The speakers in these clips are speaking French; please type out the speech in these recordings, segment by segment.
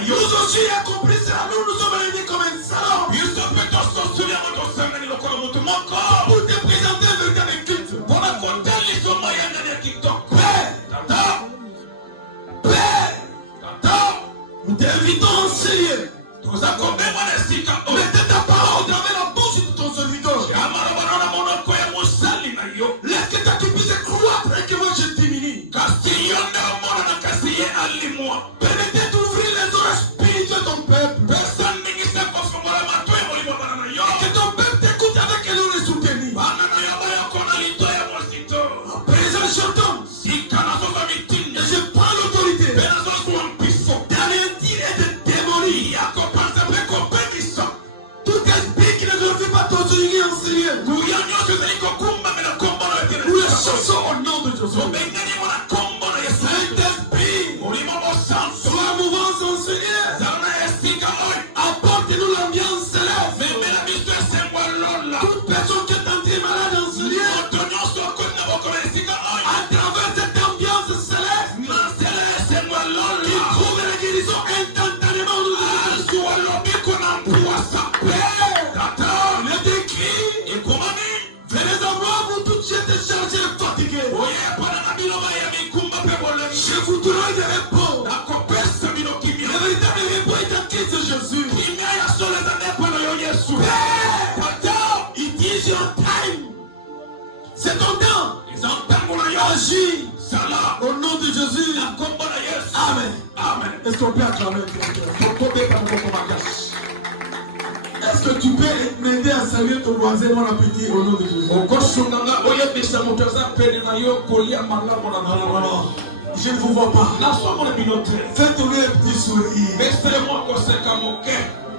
Nous aussi accomplis cela, nous sommes élevés comme un salon. Pour te présenter un véritable culte. Nous t'invitons, Seigneur. Mettez ta parole dans la bouche de ton serviteur. Laisse que ta qui puisse croître et que moi je diminue. Permettez d'ouvrir les oreilles spirituelles de ton peuple. Et que ton peuple t'écoute avec et nous les soutenir. À présent, j'entends. Et je prends l'autorité d'anéantir et de démolir tout esprit qui ne glorifie pas ton Dieu en Seigneur. Nous les chassons au nom de Jésus. Saint-Esprit, sois mouvant son Seigneur. Apporte-nous l'ambiance céleste. Toute personne qui est entrée malade en Seigneur, à travers cette ambiance céleste, qui trouve la guérison instantanément. Il est écrit, venez à moi, vous toutes qui êtes chargés et fatigués. Je vous donnerai des repos. Le véritable repos est en Christ Jésus. It is your time. C'est ton temps. Agis. Au nom de Jésus. Amen. Amen. Est-ce qu'on peut acclamer? Est-ce que tu peux m'aider à saluer ton voisin, mon appétit, au nom de Jésus? Je ne vous vois pas. Faites-lui un petit sourire.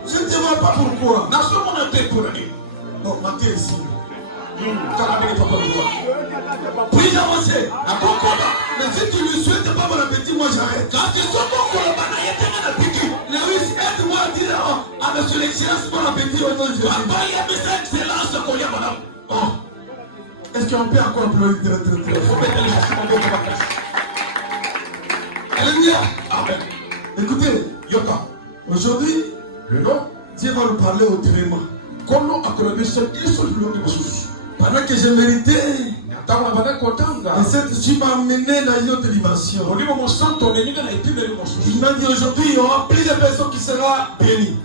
Je ne te vois pas pourquoi. Non, Matthieu ici. Puis avancer. Mais si tu lui souhaites pas bon appétit, moi j'arrête. Lewis, aide-moi à dire à M. l'Excellence bon appétit au nom de Jésus. Est-ce qu'on peut encore applaudir? Alléluia. Amen. Écoutez, Yoka, aujourd'hui, Dieu va nous parler autrement. Pendant que j'ai mérité, tu m'as amené dans une autre dimension. Il m'a dit aujourd'hui, il y aura plus de personnes qui seront bénies.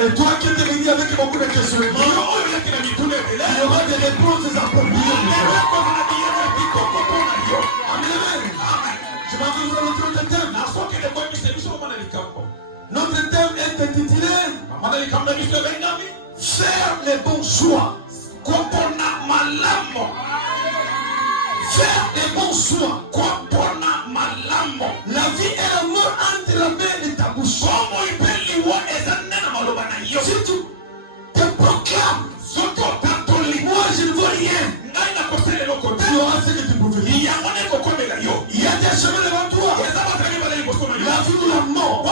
Et toi qui es venu avec beaucoup de questionnements, il y aura des réponses appropriées. Je m'en vais dans notre thème. Notre thème est intitulé faire les bons choix. Faire les bons choix. La vie et la mort entre la main de ta bouche. Si tu te proclames, moi je ne vois rien. Tu auras ce que tu peux faire. Il y a des chemins devant toi. La vie ou la mort,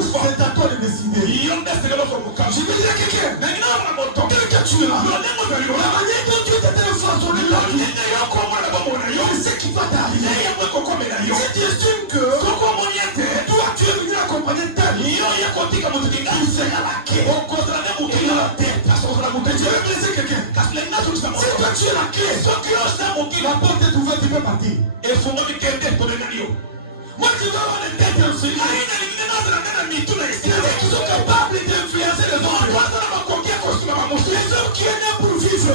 c'est à toi de décider. Je vais dire quelqu'un. Quelqu'un tu es là. La manière dont Dieu t'a façonné la vie, c'est ce qui va t'arriver. Si tu estimes que toi tu es venu accompagner ta vie, tu seras la clé. Il y a la tête. Je vais blesser quelqu'un. Si toi tu es la clé, la porte est ouverte, tu peux partir. Moi je veux avoir une tête en celui qui sont capables d'influencer les autres. Les hommes qui est né pour vivre.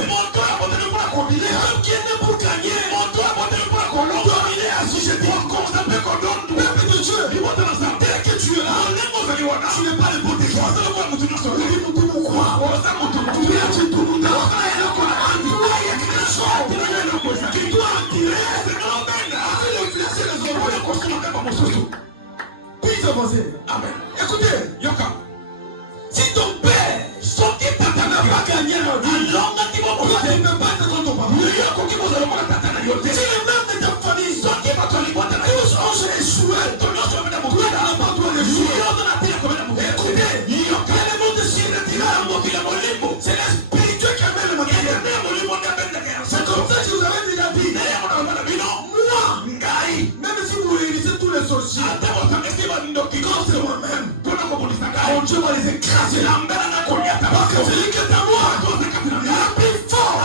Les hommes qui est né pour gagner. Dominer, assujetter. Peuple de Dieu. Dès que tu es là, tu n'es pas le bon des gens. Tu dois attirer. Puis avancer. Amen. Écoutez, Yoka. Si ton père sortit ta n'a pas gagné la vie, tu ne peux pas être contre ton papa. Si les membres de ta famille tous ont échoué, tu n'as pas droit d'échouer. Écoute le monde surnaturel, c'est le spirituel qui amène le matériel. C'est comme ça que je vous avais déjà dit. Moi, même si vous réunissez tous les sorciers, contre moi-même, mon Dieu va les écraser. Parce que celui qui est à moi, il est plus fort.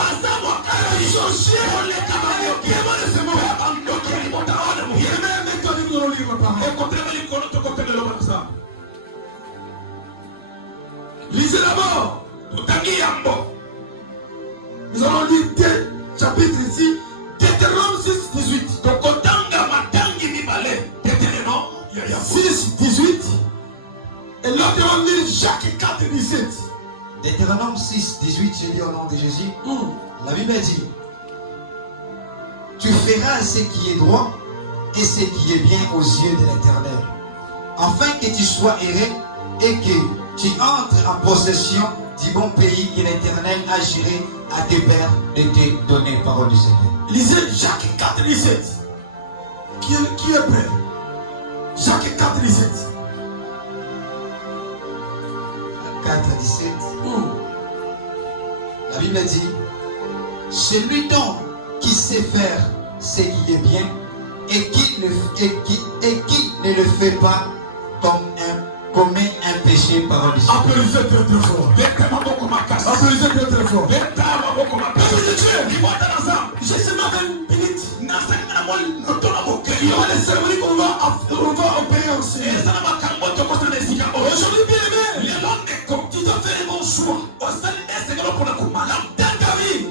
Les sorciers, lisez d'abord. Nous allons lire deux chapitres ici. Deutéronome 6, 18. 6, 18. Et l'autre, on va lire Jacques 4, 17. Deutéronome 6, 18, je lis au nom de Jésus. La Bible dit: tu feras ce qui est droit et ce qui est bien aux yeux de l'Éternel, afin que tu sois erré et que tu entres en possession du bon pays que l'Éternel a juré à tes pères de te donner. Parole du Seigneur. Lisez Jacques 4, 17. Qui est prêt? Jacques 4, 17. 4, 17. La Bible dit: celui donc qui sait faire ce qui est bien et qui ne le fait pas commet un péché. Parole du Seigneur. Applaudissez très très fort. Applaudissez très très fort. J'ai seulement 20 minutes. Il y aura des cérémonies qu'on va opérer ensemble. Aujourd'hui, bien aimé, tu dois faire les bons choix. Dans ta vie,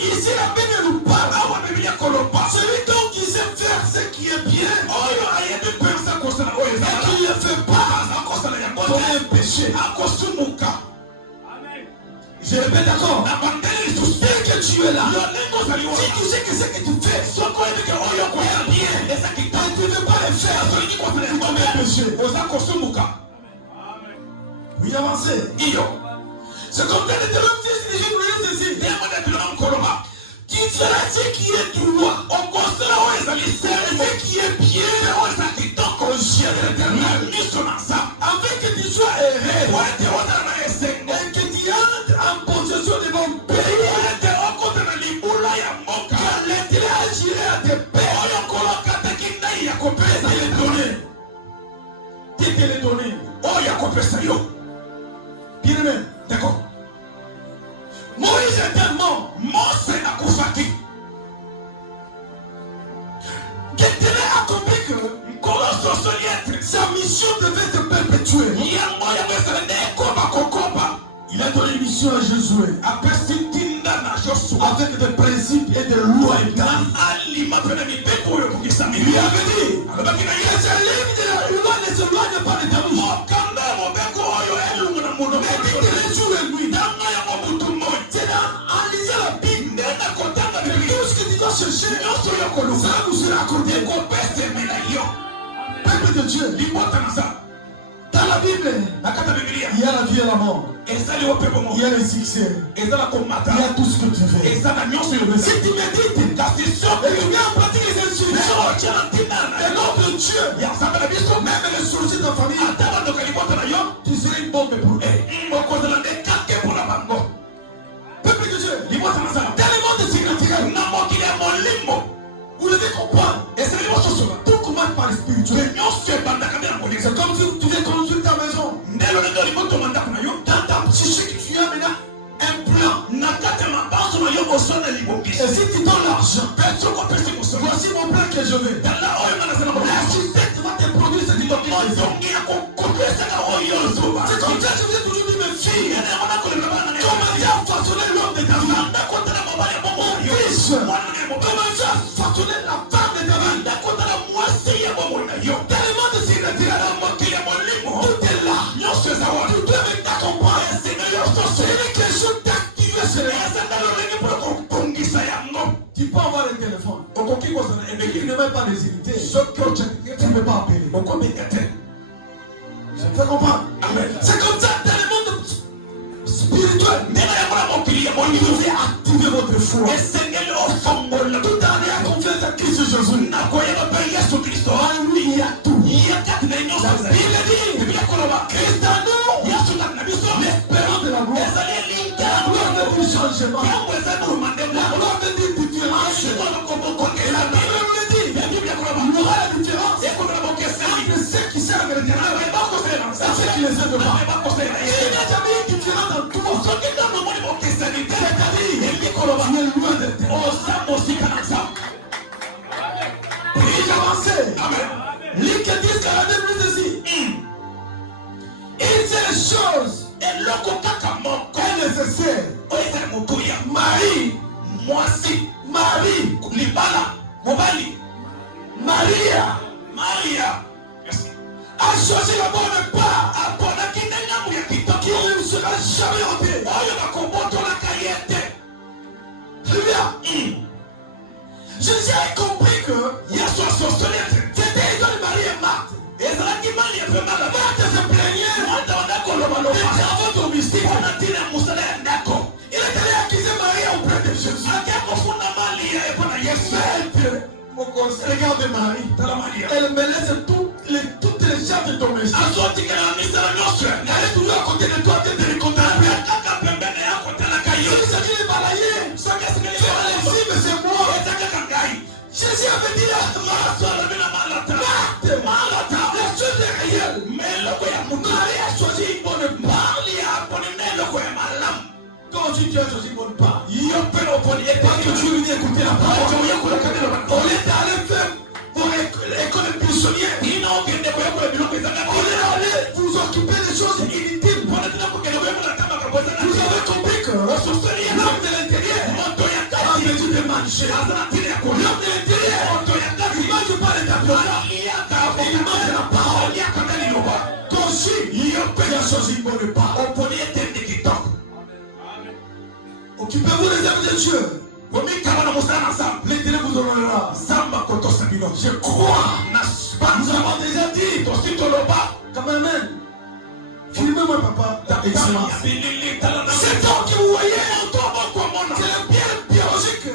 ici la Bible nous parle. Celui donc qui sait faire ce qui est bien et qui ne le fait pas commet un péché. Je répète d'accord. Dès que tu es là, si tu sais que ce que tu fais, et tu ne veux pas le faire, tu commets un péché. Oui, avancez. C'est comme dans les Deutéronome 6, ceci. Tu feras ce qui est droit, ce qui est bien, avec que tu sois erré, et que tu entres en possession de mon pays, car l'Éternel a juré à tes pères de te les donner. Bien aimé, d'accord. Moïse était mort. L'Éternel a compris que sa mission devait se perpétuer. Il a donné une mission à Josué avec des principes et des lois. Il lui avait dit que ce livre de la loi ne s'éloigne pas de ta bouche. Mais dit que les jours et nuits, c'est en lisant la Bible que tout ce que tu dois chercher, ça nous sera accordé. Peuple de Dieu, dans la Bible, il y a la vie et la mort. Il y a le succès. Il y a tout ce que tu veux. Si tu médites et tu viens en pratique les instructions de notre Dieu, même les sorciers de ta famille, tu seras une bombe pour eux. Peuple de Dieu, dans le monde spirituel, vous devez comprendre. Tout commence par le spirituel. C'est comme si tu devais construire ta maison. Dans ta psychique, tu as maintenant un plan. Et si tu donnes l'argent, voici mon plan que je veux. L'architecte va te produire cette immobilier. C'est comme ça que je vous ai toujours dit, mes filles, commencez à façonner l'homme de ta vie. Mon fils, commencez à façonner la femme de ta vie. Tellement de signature, tout est là. Tu dois maintenant comprendre. C'est que je t'active. Tu peux avoir le téléphone. Tu ne mets pas les unités. Tu ne peux pas appeler. Je fais comprendre. C'est comme ça dans le monde spirituel. Vous devez activer votre foi. Tout en ayant confiance à Christ Jésus. Alléluia, il y a tout. La Bible dit, Christ en nous changement. La loi veut dire différence. Et la Bible nous dit, il y aura la différence entre ceux qui servent l'Éternel et ceux qui les aiment pas. Il y a jamais une différence dans tout. C'est-à-dire, tu es loin de l'Éternel. Puis avancé. Luc 10, 42 nous dit ceci. Il sait les choses. Et nécessaire. Marie. Moisi. Marie. Libala. Mobali. Maria. Merci. A choisi la bonne part. Qui ne sera jamais ôté. Alléluia. Jésus a compris que c'était l'école de Marie et Marthe. Marthe se plaignait des travaux domestiques. Il est allé accuser Marie auprès de Jésus. Regarde Marie. Elle me laisse toutes les charges domestiques. Elle est toujours à côté de toi, tu te réconcilier. Si c'est de balayer, c'est la cible, c'est moi. Jésus avait dit à Marthe, la chose est réelle. Marie a choisi une bonne part. Quand tu as choisi une bonne part, pas que tu lui écouter la parole. On est allé faire pour l'école de buissonnière. On est allé vous occuper des choses inutiles. Vous avez compris que l'homme de l'intérieur a besoin de manger. L'homme de l'intérieur, il ne mange pas les tableaux. Il mange la parole. Donc si il a choisi une bonne part, occupez-vous des âmes de Dieu. L'éternel vous donnera. Je crois. Nous avons déjà dit. Cameraman, filmez-moi papa. Excellence. C'est toi qui vous voyez. C'est le bien biologique.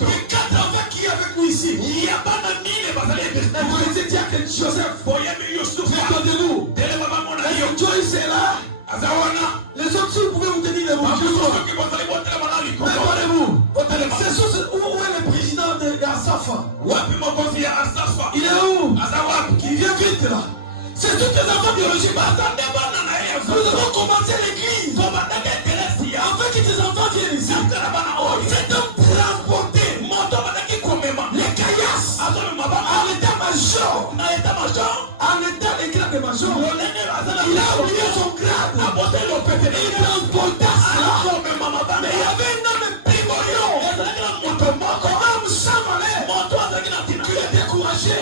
Les 4 enfants qui est avec nous ici. Vous étiez à Joseph. Répondez-nous. Joyce est là. Les autres, si vous pouvez vous tenir debout. Préparez-vous. C'est où est le président de Assafa? Il est où? Il vient vite là. C'est toutes les enfants biologiques. Nous devons commencer l'église. Afin que tes enfants viennent ici. C'est de transporter les caillasses à l'état-major. En état d'éclat-major. Il a oublié son grade. Il transporta cela. Mais il y avait un homme primordial. Comme Samalé. Qui est découragé.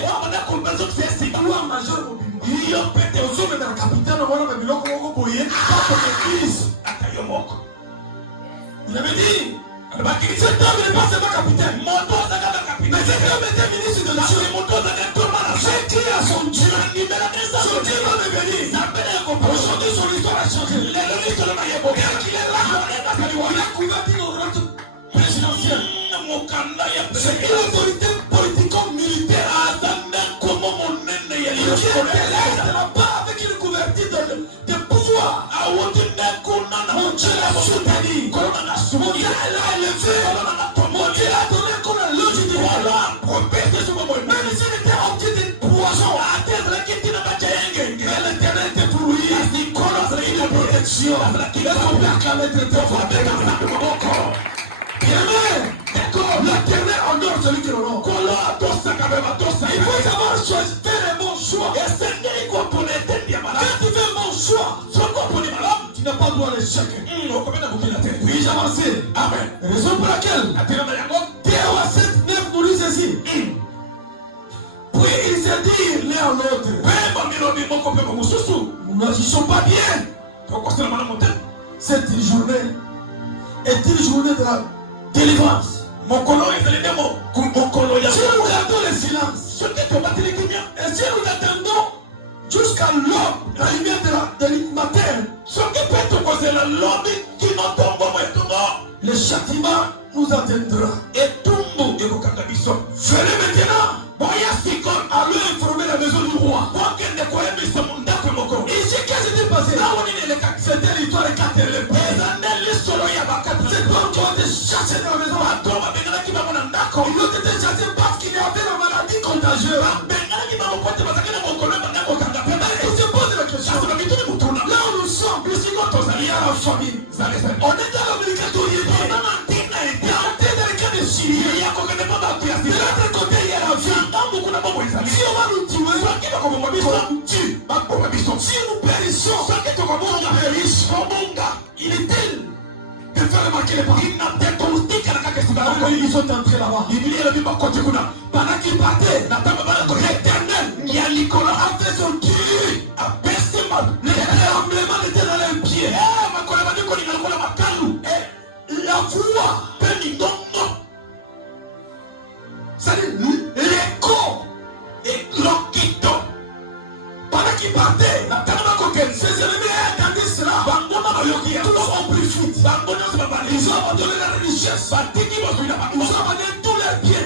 Gloire majeure au bimbo. Il a pété aux hommes de la capitale. On a mis l'eau pour y l'église. Il avait dit. Cet homme n'est pas seulement capitaine. Mais cet homme était ministre de Dieu. J'ai crié à son Dieu. Son Dieu va me bénir. Aujourd'hui, son histoire a changé. Qu'il est là. Il a couvert nos rangs présidentiels. C'est une autorité politico-militaire. Il était là-bas avec une couverture de pouvoir. Mon Dieu l'a soutenu. Mon Dieu l'a élevé. Mon Dieu l'a donné comme un logis du roi. Même s'il était rempli de poison, l'Éternel était pour lui. Il a protection. Est-ce qu'on peut acclamer très fort? L'Éternel honore celui qui l'honore. Il faut savoir choisir, faire les bons choix. Quand tu fais un bon choix, tu n'as pas droit à l'échec. Puis j'avance. Amen. Raison pour laquelle Pierre 7, 9 nous dit ceci. Puis ils se disent l'un à l'autre, nous n'agissons pas bien. Cette journée est une journée de la délivrance. Si nous gardons le silence, et si nous attendons jusqu'à l'aube, la lumière du matin, le châtiment nous atteindra. Venez maintenant, allons informer la maison du roi. Ici, qu'est-ce qui s'est passé? C'était l'histoire de 4 élèves. nageurs. On se pose la question. Là où nous sommes, il y a la famine. On est dans l'Amérique d'Orient. Dans le cas de Syrie. De l'autre côté, il y a la vie. Si on va nous tuer, si nous périssons, il est tel de faire remarquer les parents. Ils sont entrés là-bas. Pendant qu'ils partaient, l'Éternel a fait son cri. Le tremblement était dans les pieds. Et la voix, c'est-à-dire l'écho et l'oquito. Pendant qu'ils partaient, ses ennemis entendaient cela. Tout le monde ont pris fuite. Ils ont abandonné la richesse. Ils ont abandonné tous leurs biens.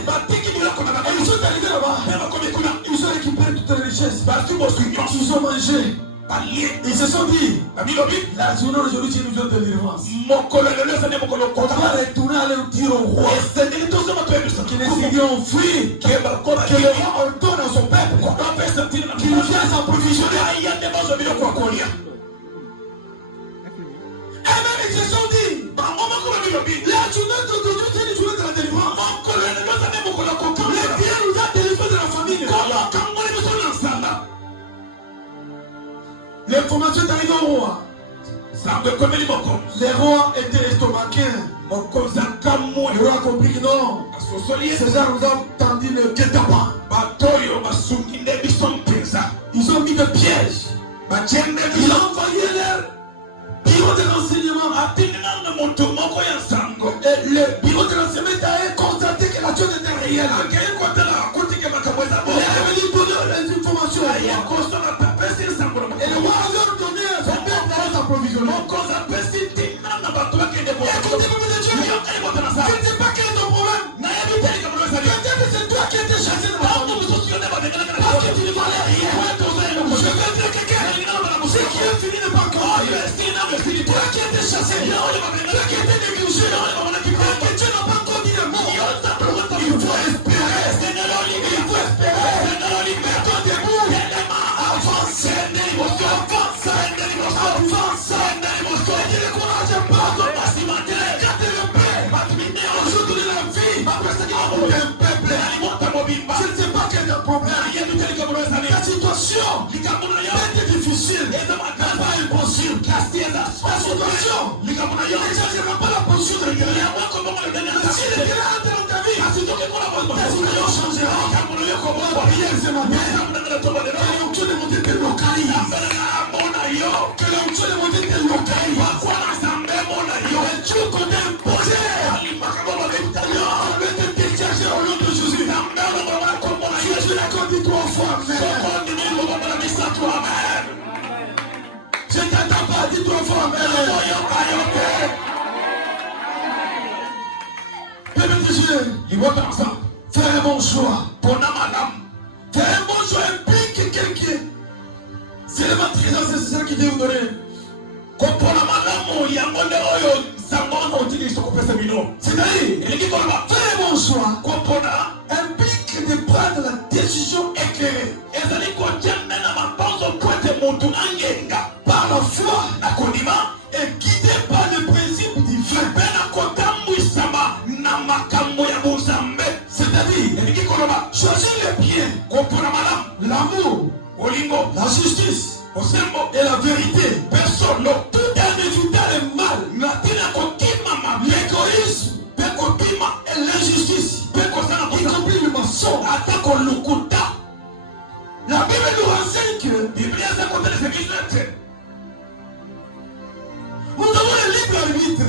Et ils sont arrivés là-bas. Ils ont récupéré toutes les richesses. Ils ont mangé. Ils se sont dit, la journée d'aujourd'hui, c'est une journée de délivrance. On va retourner aller dire au roi que les Syriens ont fui, que le roi ordonne à son peuple qu'il vienne s'approvisionner. Et même ils se sont dit, la journée d'aujourd'hui, c'est une journée de la délivrance. Le Dieu nous a délivrés de la famine. L'information est arrivée au roi. Les rois étaient estomaqués. Le roi a compris que non. Ces gens nous ont tendu le guet-apens. Ils ont mis des pièges. Ils ont envoyé leur bureau de renseignement. Et le bureau de renseignement a constaté que la chose était réelle. Il a venu donner les informations. Et le roi a donné à son peuple d'aller s'approvisionner. Écoutez-moi, mon Dieu, je ne sais pas quel est ton problème. Peut-être c'est toi qui étais chassé de la famille. Parce que tu ne valais rien. Je vais dire quelqu'un. Ce qui est fini n'est pas encore. Toi qui étais chassé, toi qui étais négligé, toi que Dieu n'a pas encore dit le mot. Il faut espérer. Il faut espérer. Mets-toi debout. Avance. Dis le courage, pas. Gardez le paix. Aujourd'hui la vie. Un peuple. Je ne sais pas quel est le problème. La situation est difficile. Pas impossible. La situation ne changera pas la position de l'intérieur. Mais si l'intérieur entre dans ta vie, la situation changera. Prière ce matin. Que l'onction de monter te localise. Que l'onction de monter te localise. Et Dieu qu'on a imposé. On veut te décharger au nom de Jésus. Je te l'accorde, dis-toi fois amen. Je ne t'attends pas, dis-toi fois amen. Permettez faire un bon choix. Faire un bon choix implique quelqu'un. C'est le matériel, c'est ça qui dit vous donner. C'est-à-dire, faire un bon choix implique de prendre la décision éclairée. Par la foi et guidé par le principe divin. C'est-à-dire, choisir le bien, l'amour, la justice et la vérité. Tout en évitant le mal, l'égoïsme et l'injustice, y compris le mensonge. La Bible nous renseigne que nous avons le libre arbitre.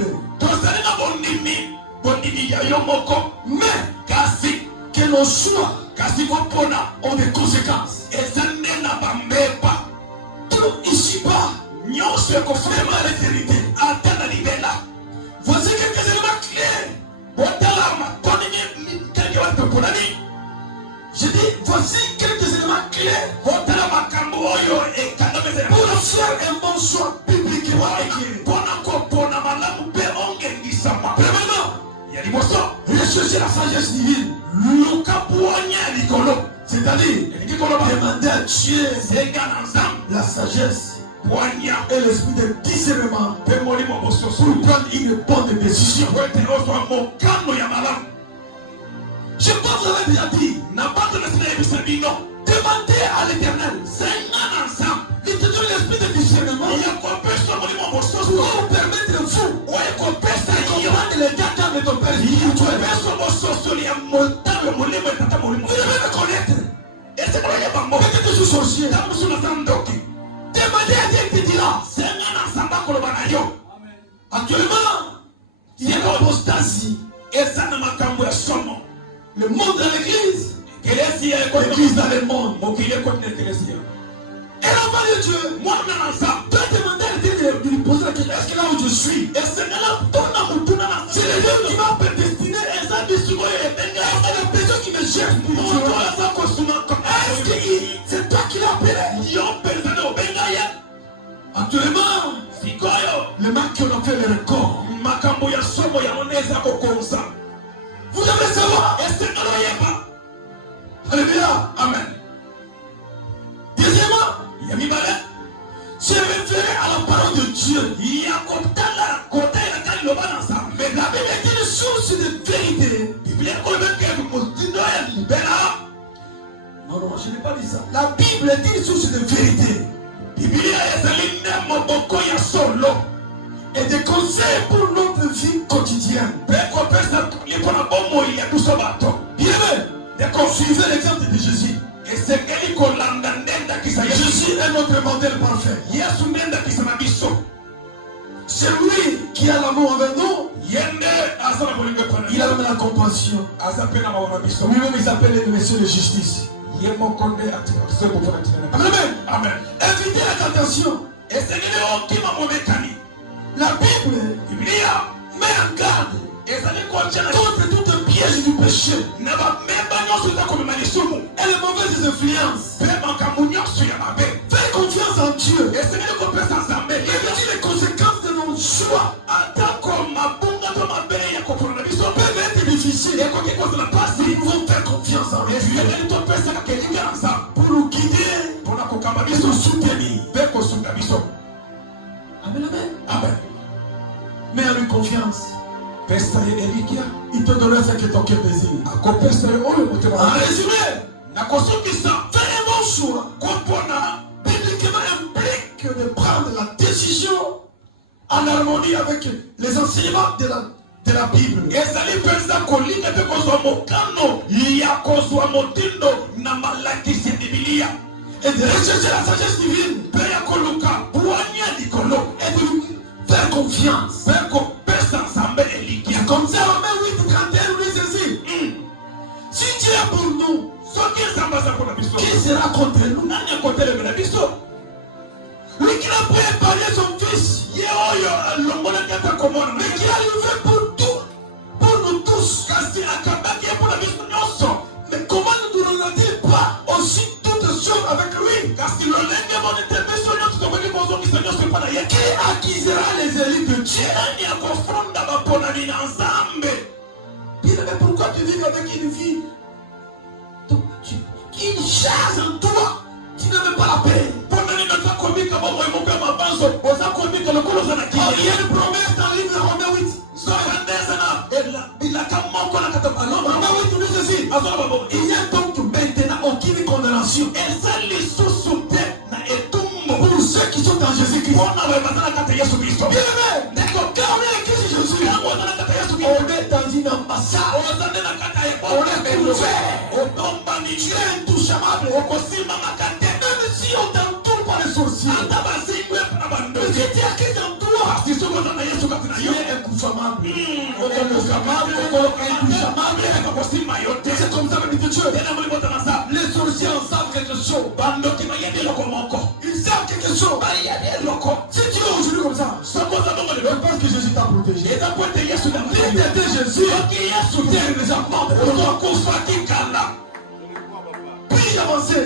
Mais que nos choix ont des conséquences. Tout ici-bas, même à l'éternité. Voici quelques éléments clés. Je dis, voici quelques éléments clés pour faire un bon choix bibliquement éclairé. Premièrement, rechercher la sagesse divine. C'est-à-dire, demander à Dieu la sagesse et l'esprit de discernement pour prendre une bonne décision. Je pense que vous avez déjà dit, demandez à l'Éternel. Il te donne l'esprit de discernement pour vous permettre de vous comprendre les gars de ton père. Vous devez le connaître. Peut-être que je suis sorcier. Demandez à Dieu, il te dira. Actuellement, il y a l'apostasie. Le monde dans l'église. L'église dans le monde. Et l'enfant de Dieu, moi, dois demander à Dieu de lui poser la question. Est-ce que là où je suis, c'est le Dieu qui m'a prédestiné. C'est la personne qui me cherche. Est-ce que c'est toi qui l'as appelé? Actuellement, le mec qui a fait le record. Vous devez savoir. Alléluia. Amen. Deuxièmement, je référé à la parole de Dieu. Mais la Bible est une source de vérité. Non, je n'ai pas dit ça. La Bible est une source de vérité. Et des conseils pour notre vie quotidienne. Bien, suivez l'exemple de Jésus. Jésus est notre modèle parfait. C'est lui qui a l'amour envers nous. Il a même la compassion. Lui-même, il s'appelle le Monsieur de justice. Amen. Amen. Évitez la tentation. La Bible met en garde contre toute piège du péché et les mauvaises influences. Fais confiance en Dieu. Évitez les conséquences de nos choix. Peuvent être difficiles. Nous devons faire confiance en Dieu pour nous guider et nous soutenir. Amen, amen. Amen. Mets en lui confiance. Il te donnera ce que ton cœur désire. En résumé, fais un bon choix. Bibliquement implique de prendre la décision en harmonie avec les enseignements de la Bible. Et de rechercher la sagesse divine. Et de lui faire confiance. Comme ça, Romains 8:31 nous dit ceci. Si Dieu est pour nous, qui sera contre nous? Lui qui a préparé son fils, mais qui a livré pour nous tous. Mais comment ne nous pas aussi toutes choses avec lui? Qui acquisera les élites de Dieu? Bien, mais pourquoi tu vis avec une vie qui charge en toi? Tu ne veux pas la paix. Il y a une promesse dans le livre de Romains 8. Romains 8 nous dit ceci. Il n'y a donc maintenant aucune condamnation pour ceux qui sont en Jésus-Christ. Bien aimé, car on est en Christ Jésus. On est dans une ambassade. On est couvert. Tu es intouchable. Même si on t'entoure par les sorciers. Mais si tu as Christ en toi, tu es inconfamable. C'est comme ça que dit Dieu. Les sorciers en savent quelque chose. Ils savent quelque chose. Si tu es aujourd'hui comme ça, je pense que Jésus t'a protégé. Il t'aidait Jésus. Tu es déjà mort. Puis-je avancer?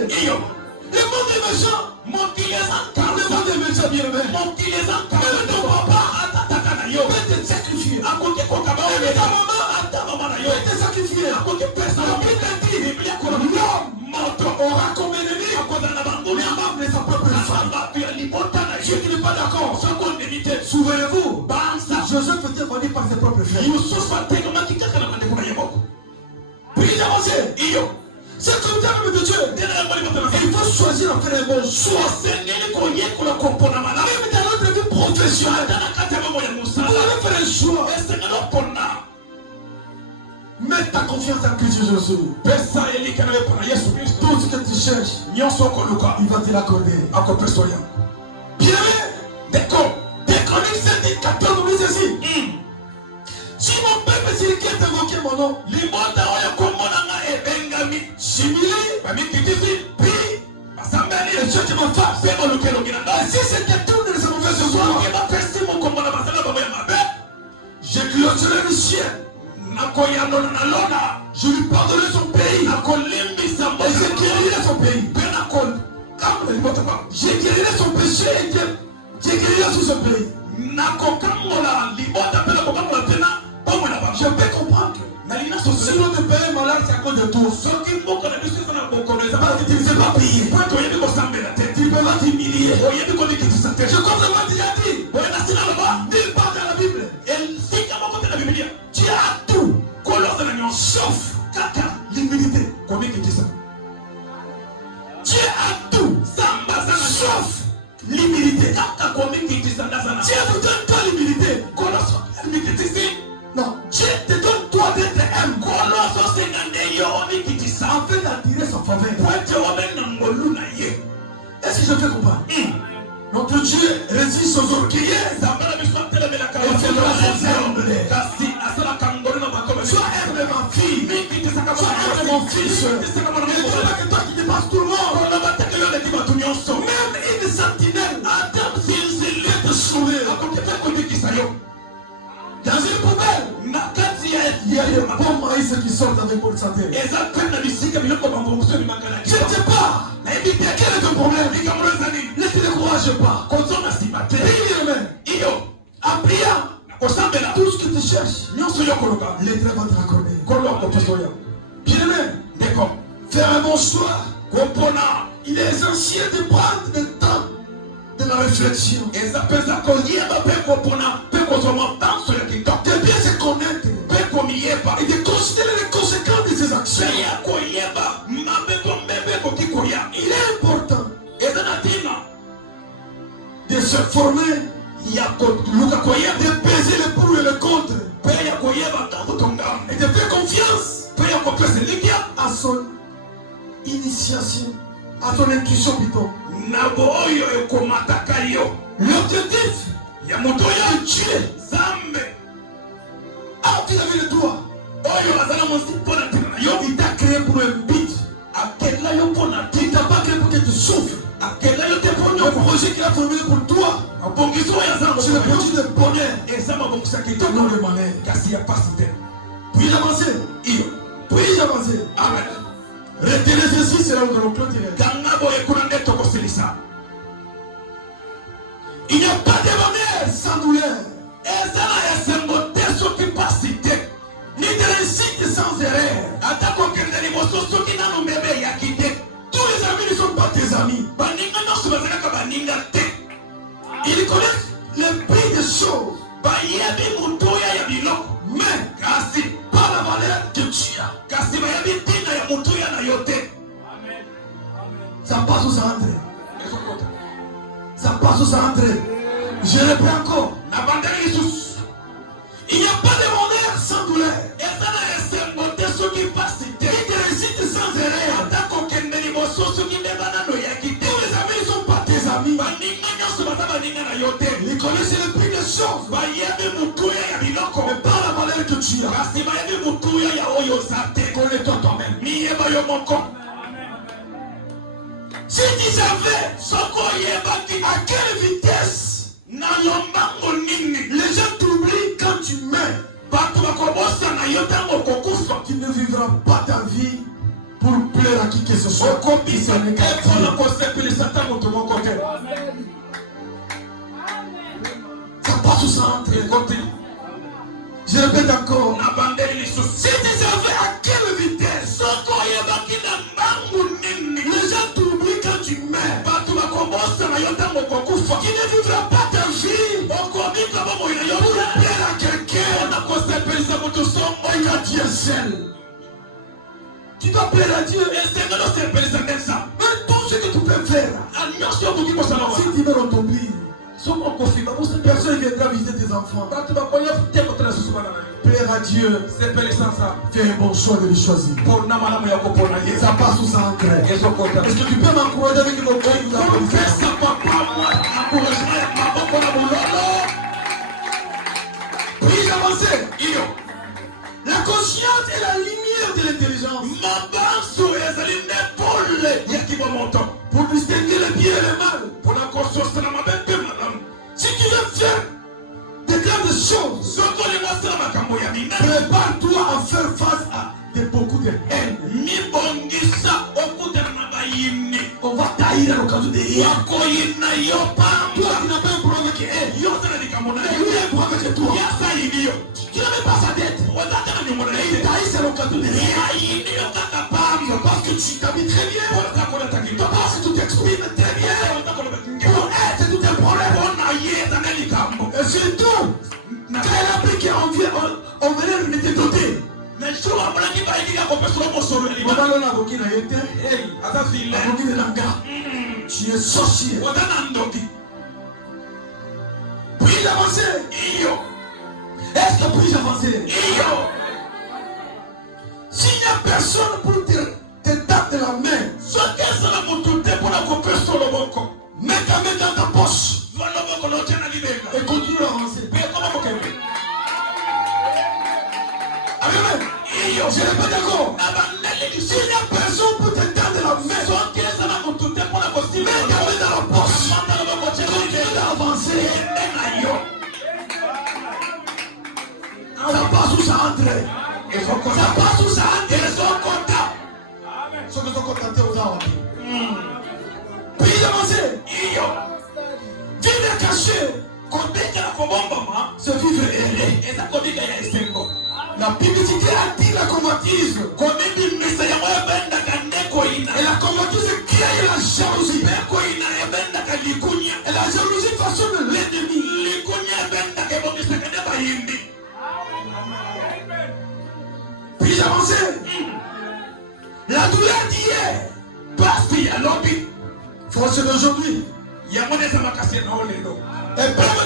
Le monde est méchant. Le monde est méchant, bien aimé. Mais ton papa peut te sacrifier. Et ta maman peut te sacrifier. La Bible dit l'homme homme et sa propre femme. Ceux qui n'est pas d'accord. Souvenez-vous, Joseph était vendu par ses propres frères. Puis il a avancé. C'est comme ça de Dieu. Il faut choisir en faire un bon choix. Même dans notre vie professionnelle, vous devez faire un choix. Mets ta confiance en Christ Jésus. Tout ce que tu cherches, il va te l'accorder. Bien, Déconis 7, 14, nous dit ceci. Si mon peuple qui est invoqué mon nom, simili, et ceux qui m'ont fait, si c'était tout de sa mauvaise voie, je clôturerai le ciel. Je lui pardonnerai son pays. Et je guérirai son pays. Je guérirai son péché et je guérirai sur son pays. Je peux comprendre que si notre pays est malade, c'est à cause de tout. Parce que tu ne sais pas payer. Tu ne peux pas t'humilier. Je comprends ce qu'il a dit. Nulle part dans la Bible. Tu as tout. Sauf l'humilité. Tu as tout. Sauf l'humilité. Tu as tout toi l'humilité. Non, Dieu te donne toi d'être un. En fait d'attirer son faveur. Est-ce que je peux comprendre? Notre Dieu résiste aux orgueilleux. Et fera ses humbles. Sois humble ma fille. Sois humble mon fils. Ne sais pas que toi qui dépasses tout le monde. Même une sentinelle. Peut te sauver. Dans une poubelle, il y a des bons maïs qui sortent avec bonne santé. Je ne sais pas. Quel est ton problème? Ne te décourage pas. En priant, tout ce que tu cherches, les traits vont te raccorder. Bien-aimé, faire un bon choix. Il est essentiel de prendre le temps de la réflexion. De bien se connaître et de considérer les conséquences de ses actions. Il est important de se former, de peser le pour et le contre, et de faire confiance à son initiation, à son intuition plutôt. L'objectif de tuer tu avais le droit. Il t'a créé pour un but. Il t'a pas créé pour que tu souffres. Le projet qu'il a formulé pour toi, c'est le projet de bonheur. Non le malheur. Puis-je avancer? Puis-je avancer? Amen. Retenez ceci, c'est là où nous allons clôturer. Il n'y a pas de bonheur sans douleur. Ni de réussite sans erreur. Tous les amis ne sont pas tes amis. Ils connaissent le prix des choses. Mais pas la valeur que tu as. Ça passe ou ça entre? Ça passe ou ça entre? Je répète encore. Il n'y a pas de bonheur sans douleur. Ni de réussite sans erreur. Tous les amis ne sont pas tes amis. Ils connaissent le prix des choses. Mais pas la valeur que tu as. Connais-toi toi-même. Si tu savais à quelle vitesse les gens t'oublient quand tu meurs, tu ne vivras pas ta vie pour plaire à qui que ce soit. Ça passe ou ça entre? Je répète encore. Si tu savais à quelle vitesse les gens t'oublient quand tu meurs, qui ne vivra pas ta vie pour plaire à quelqu'un. Dieu seul. Tu dois plaire à Dieu. Mais tout ce que tu peux faire, si tu veux on t'oublie, personne ne viendra visiter tes enfants. Plaire à Dieu, fais un bon choix de le choisir. Ça passe ou ça entre. Est-ce que tu peux m'encourager avec nos cœurs? Fais ça, papa, moi. Puis avancer. La conscience est la lumière de l'intelligence. Pour distinguer le bien et le mal. Si tu veux faire de grandes choses, prépare-toi à faire face à beaucoup de haine. On va tailler à l'occasion de rien. Toi, tu n'as pas un problème qui est. Lui, un problème que toi. Tu n'as même pas sa dette. Il taille à l'occasion de rien. Parce que tu t'habilles très bien. Parce que tu t'exprimes très bien. C'est tout un problème. Et surtout, quand elle a appris qu'on venait de te doter. Tu es sorcier. Puis avancer. Est-ce que puis avancer? S'il n'y a personne pour te taper la main, mets ta main dans ta poche et continue à avancer. Amen. Je n'ai pas d'accord. S'il n'y a personne pour te tendre la main, mets ta main dans la poche. Continue à avancer. Ça passe ou ça entre? Ça passe ou ça entre? Ils sont contents. Ceux qui sont contentés aux gens. Puis avancer. Vivre caché. Se vivre erré. La publicité attire la convoitise. Et la convoitise crée la jalousie. Et la jalousie façonne l'ennemi. Puis avancer. La douleur d'hier passe à l'objet. Force d'aujourd'hui. Et problème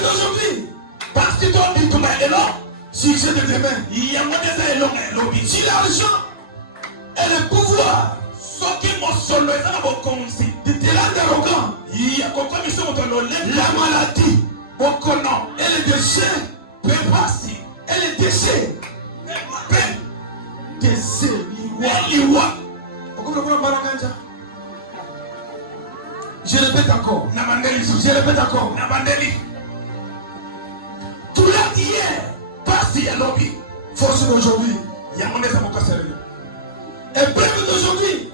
d'aujourd'hui. Parce que toi, tu m'as élo. Succès de demain. Si l'argent et le pouvoir de te rendre arrogant, la maladie et le décès, et le décès, je répète encore. Tout l'a d'hier passe à l'objet. Force d'aujourd'hui. Et preuve d'aujourd'hui.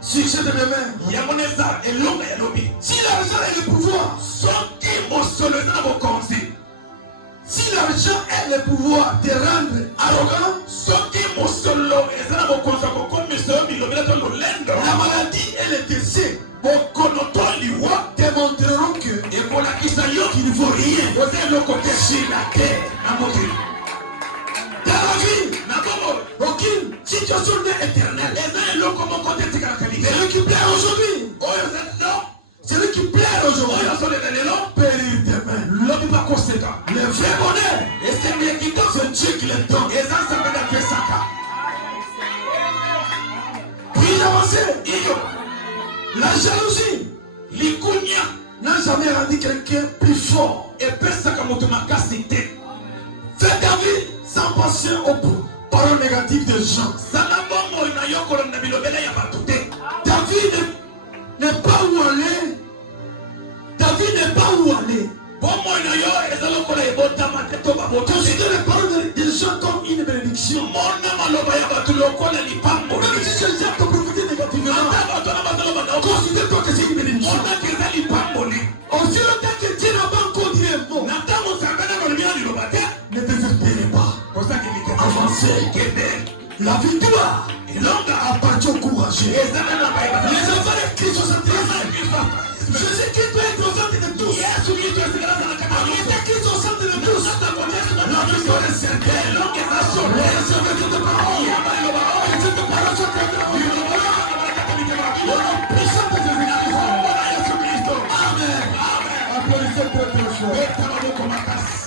Succès de demain. Si l'argent est le pouvoir, si l'argent est le pouvoir de rendre arrogant, la maladie et le décès démontreront que qu'il ne faut rien sur la terre. Dans la vie, aucune situation n'est éternelle. Celui qui plaît aujourd'hui, celui qui plaît aujourd'hui, périr demain. Le vrai bonheur, c'est Dieu qui le donne. Puis avancer. La jalousie, n'a jamais rendu quelqu'un plus fort. Fais ta vie sans penser aux paroles négatives des gens. Ta vie n'est pas où aller. Ta vie n'est pas où aller. Considère les paroles des gens comme une bénédiction. Même si c'est gens qui profité négativement, considère-toi que c'est une bénédiction. Aussi longtemps que Dieu n'a pas encore dit un mot, ne désespérez pas. Avancez. La victoire appartient au courageux. Les enfants de Christ sont intéressés. Jésus qui doit être au centre de tous. Il était Christ au centre de tous. La victoire est certaine. Amen. Applaudissez très très fort.